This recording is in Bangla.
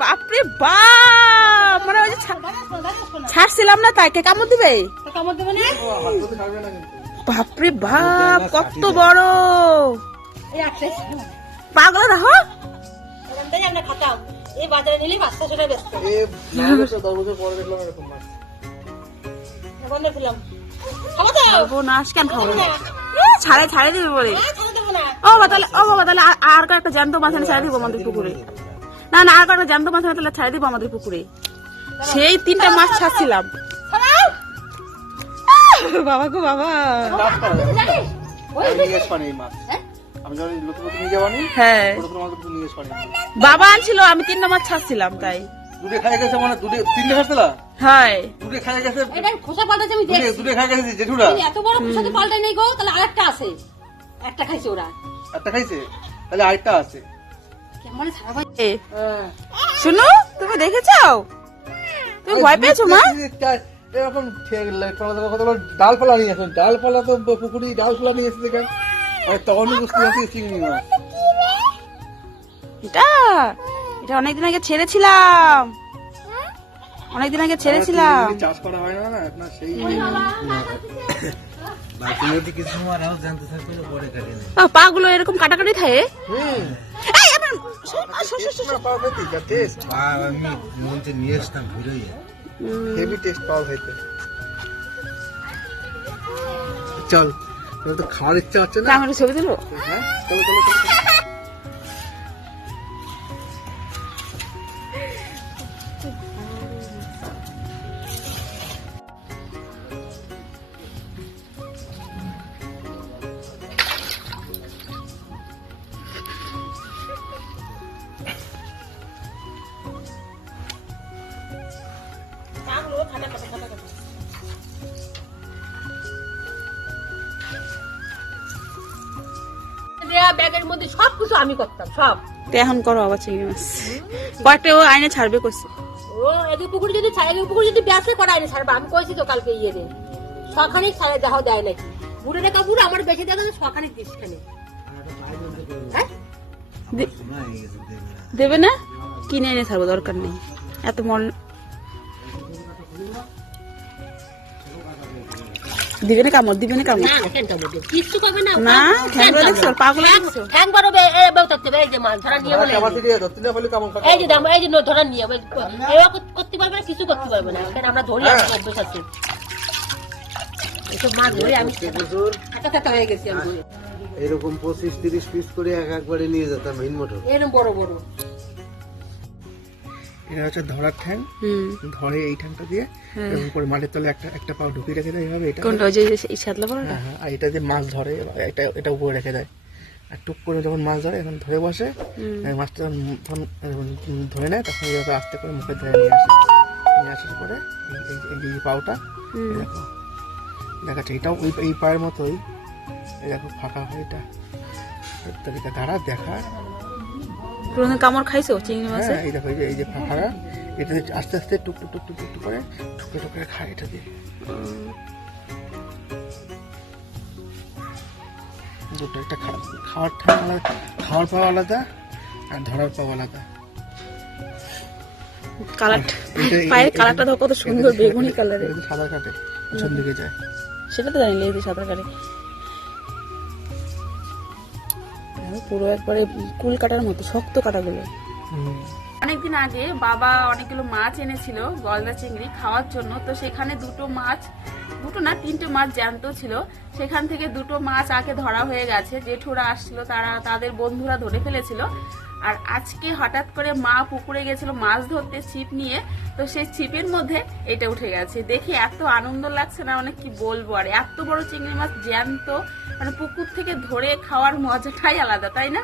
বাপরে বাপ, মানে ওই যে ছাড়ছিলাম না তাই কামড় দিবে। বাপরে বাপ কত বড় পাগলা দেখো। ছাড়ে ছাড়ে দিবে বলে। ও বাবা তাহলে আর একটা জ্যান্ত মাছ এনে ছাড়ে দিব আমাদের পুকুরে। না না, আর একটা জ্যান্ত মাছ এনে তাহলে ছাড়ে দিব আমাদের পুকুরে। সেই 3টা মাছ ছাড়ছিলাম। বাবা গো বাবা, হ্যাঁ বাবা আনছিল, আমি 3টা মাছ ছাড়ছিলাম তাই। দুটো খাই গেছে মানে 3টে খাচ্ছিলা? হ্যাঁ দুটো খাই গেছে। এটা খোসা পাল্টাছে আমি দেখছি। দুটো খাই গেছে জেঠুরা। এত বড় খোসা তো পাল্টাই নাই গো, তাহলে আরেকটা আছে। একটা খাইছে ওরা। একটা খাইছে, তাহলে আরেকটা আছে। কেমন সারা ভাই। শুনো, তুমি দেখেছো? তুমি ভয় পেয়েছো মা? এরকম ডালপালা নিয়ে আসেন, ডালপালা তো পুকুরি ডালপালা নিয়ে এসে দেখেন তখন বুঝতে পারছি চিংড়ি মাছ। এটা অনেকদিন আগে ছেড়েছিলাম, অনেকদিন আগে ছেড়েছিলাম। চাষ করা হয় না আপনার সেই পাগুলো এরকম কাটাকাটি থাকে। চল তো খাওয়ার ইচ্ছা হচ্ছে না, আমার ছবি তুলো। হ্যাঁ চলো চলো চলো। ব্যাগের মধ্যে সবকিছু আমি করতাম সব। এখন করো আবার চিংড়ি মাছ কয়েকটা ও আইনে ছাড়বে কইছে। ও এদিকে পুকুরে যদি ছাড়ে, পুকুরে যদি ব্যাসে করা আইনে ছাড়বে। আমি কইছি তো কালকে ইয়ে রে সখানি ছাড়ে দেখাও দেয় নাকি বুড়ের কাপড় আমার বেঁচে দেখা সখানি দিস খানে। দেবে না, কিনে এনে ছাড়বো, দরকার নেই এত মন। দিবে না কামড়, দিবে না কামড়। কিছু করবে না না ঠ্যাং দেখছো, পাগল দেখছো। ঠ্যাং বড় এই বেউ থাকতে এই যে মাছ ধরা নিয়ে বলে এই যে দাম এই যে ধরা নিয়ে এই করতে পারবে না, কিছু করতে পারবে না। কারণ আমরা ধরি অভ্যাস আছে এসব মাছ ধরে। আমি কাটা কাটা হয়ে গেছি আমি এরকম 25-30 পিস করে একবারে নিয়ে যেতাম হিন মোটর। এরকম বড় বড়। এটা হচ্ছে ধরার ঠ্যাং, ধরে এই ঠ্যাংটা দিয়ে এরকম করে মাটির তলে একটা পাও ঢুকিয়ে রেখে দেয় এইভাবে। এটা কোনটা ওই যে এই সাতলা পড়া? হ্যাঁ, আর এটা যে মাছ ধরে এটা উপরে রেখে দেয়। আর টুক করে যখন মাছ ধরে এখন ধরে বসে, মাছটা যখন ধরে নেয় তখন এইভাবে আস্তে করে মুখে ধরে নিয়ে আসে। নিয়ে আসার পরে এই পাওটা দেখো দেখাচ্ছে, এটাও এই পায়ের মতোই দেখো ফাঁকা হয়। এটা তালিকা ধারা দেখা কোনদিন কামড় খাইছো চিংড়ি মাছে? এই দেখো এই যে ফাঁকা, এটা আস্তে আস্তে টুক টুক টুক টুক টুক করে ঠুকে ঠুকে খায় এটা দিয়ে। দুটো একটা খাওয়ার ঠাক আলাদা, খাওয়ার পাওয়া আলাদা আর ধরার পাওয়া আলাদা। কালার পায়ের কালারটা দেখো কত সুন্দর, বেগুনি কালারের। সাদা কাটে পিছন দিকে যায়, সেটা তো জানি এই যে সাদা কাটে পুরো একবারে কুল কাটার মতো শক্ত কাটাগুলো। অনেকদিন আগে বাবা অনেকগুলো মাছ এনেছিল গলদা চিংড়ি খাওয়ার জন্য। তো সেখানে দুটো না 3টে মাছ জ্যান্ত ছিল। সেখান থেকে 2টো মাছ আগে ধরা হয়ে গেছে। জেঠুরা আসছিল, তাদের বন্ধুরা ধরে ফেলেছিল। আর আজকে হঠাৎ করে মা পুকুরে গেছিল মাছ ধরতে ছিপ নিয়ে, তো সেই ছিপের মধ্যে এটা উঠে গেছে। দেখে এত আনন্দ লাগছে না, অনেক কি বলবো। আর এত বড় চিংড়ি মাছ জ্যান্ত, মানে পুকুর থেকে ধরে খাওয়ার মজাটাই আলাদা, তাই না?